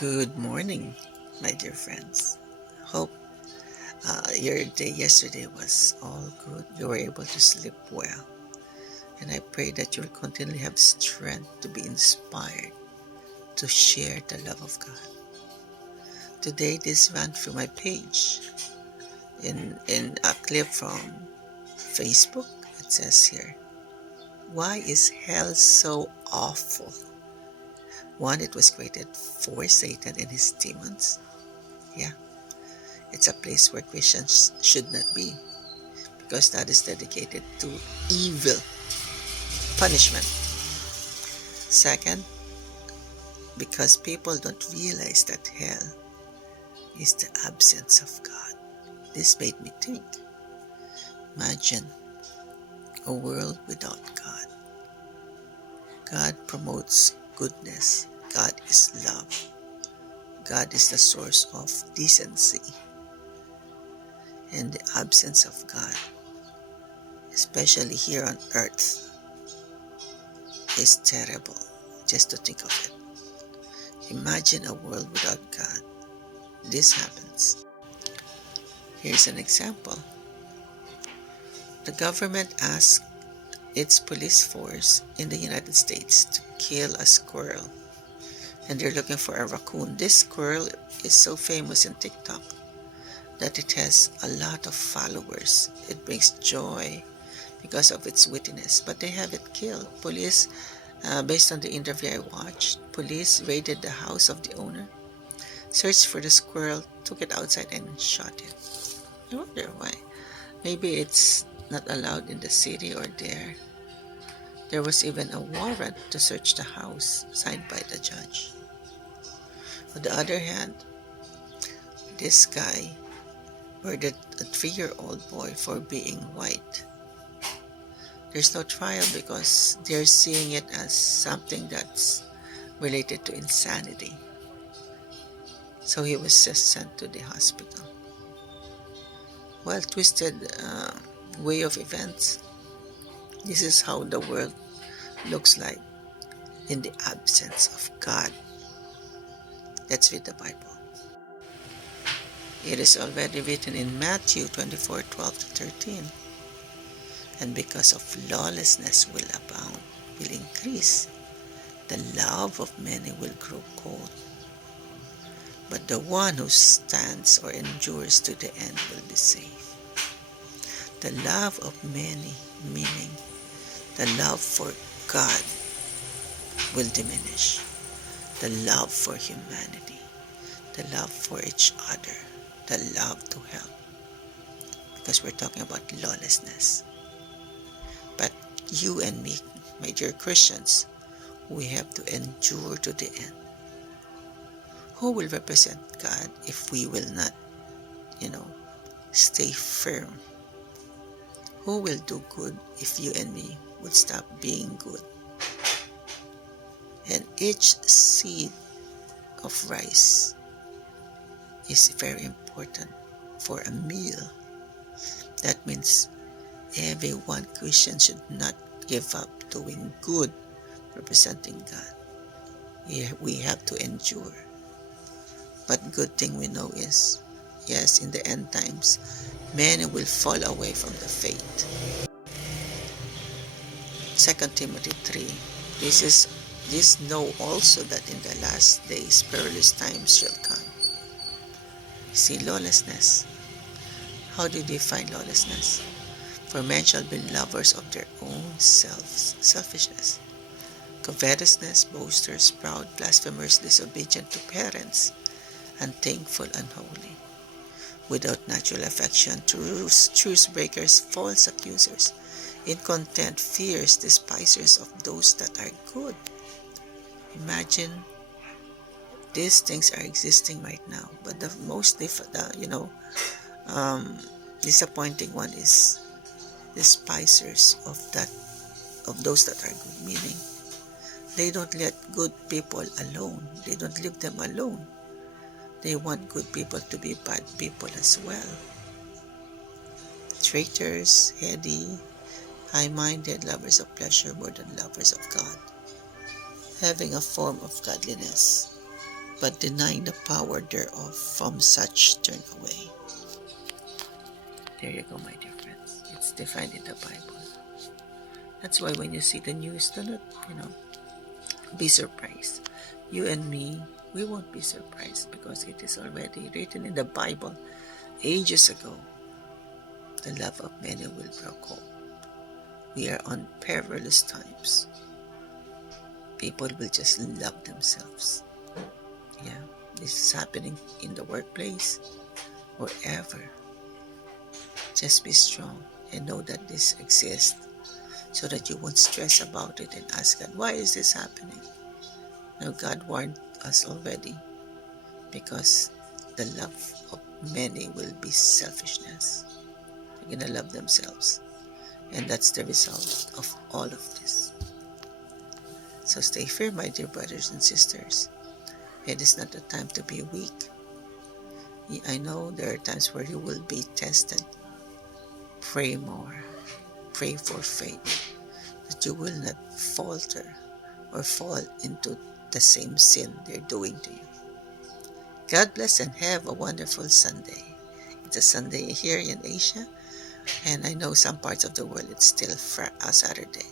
Good morning, my dear friends. Hope your day yesterday was all good. You were able to sleep well. And I pray that you'll continually have strength to be inspired to share the love of God. Today, this ran through my page in a clip from Facebook. It says here, why is hell so awful? One, it was created for Satan and his demons. Yeah, it's a place where Christians should not be, because that is dedicated to evil punishment. Second, because people don't realize that hell is the absence of God. This made me think. Imagine a world without God. God promotes goodness. God is love. God is the source of decency. And the absence of God, especially here on earth, is terrible just to think of it. Imagine a world without God. This happens. Here's an example. The government asked its police force in the United States to kill a squirrel, and they're looking for a raccoon. This squirrel is so famous in TikTok that it has a lot of followers. It brings joy because of its wittiness, but they have it killed. Police, based on the interview I watched, police raided the house of the owner, searched for the squirrel, took it outside and shot it. I wonder why. Maybe it's not allowed in the city or there. There was even a warrant to search the house signed by the judge. On the other hand, this guy murdered a 3-year-old boy for being white. There's no trial because they're seeing it as something that's related to insanity. So he was just sent to the hospital. Well, twisted way of events. This is how the world looks like in the absence of God. Let's read the Bible. It is already written in Matthew 24:12-13. And because of lawlessness will abound, will increase, the love of many will grow cold. But the one who stands or endures to the end will be saved. The love of many, meaning the love for God, will diminish. The love for humanity, the love for each other, the love to help. Because we're talking about lawlessness. But you and me, my dear Christians, we have to endure to the end. Who will represent God if we will not, stay firm? Who will do good if you and me would stop being good? And each seed of rice is very important for a meal. That means every one Christian should not give up doing good, representing God. We have to endure. But good thing we know is, yes, in the end times, many will fall away from the faith. 2 Timothy 3. This know also that in the last days perilous times shall come. See, lawlessness. How do you define lawlessness? For men shall be lovers of their own selves, selfishness, covetousness, boasters, proud, blasphemers, disobedient to parents, unthankful, unholy, without natural affection, truce breakers, false accusers, incontent, fierce, despisers of those that are good. Imagine these things are existing right now, but the most disappointing one is despisers of those that are good, meaning they don't let good people alone. They don't leave them alone. They want good people to be bad people as well. Traitors, heady, high-minded, lovers of pleasure more than lovers of God, having a form of godliness, but denying the power thereof, from such turn away. There you go, my dear friends. It's defined in the Bible. That's why when you see the news, do not, be surprised. You and me, we won't be surprised because it is already written in the Bible ages ago. The love of many will grow cold. We are on perilous times. People will just love themselves. Yeah, this is happening in the workplace, wherever. Just be strong and know that this exists so that you won't stress about it and ask God, why is this happening? Now, God warned us already because the love of many will be selfishness. They're going to love themselves. And that's the result of all of this. So stay firm, my dear brothers and sisters. It is not the time to be weak. I know there are times where you will be tested. Pray more. Pray for faith, that you will not falter or fall into the same sin they're doing to you. God bless and have a wonderful Sunday. It's a Sunday here in Asia, and I know some parts of the world it's still a Saturday.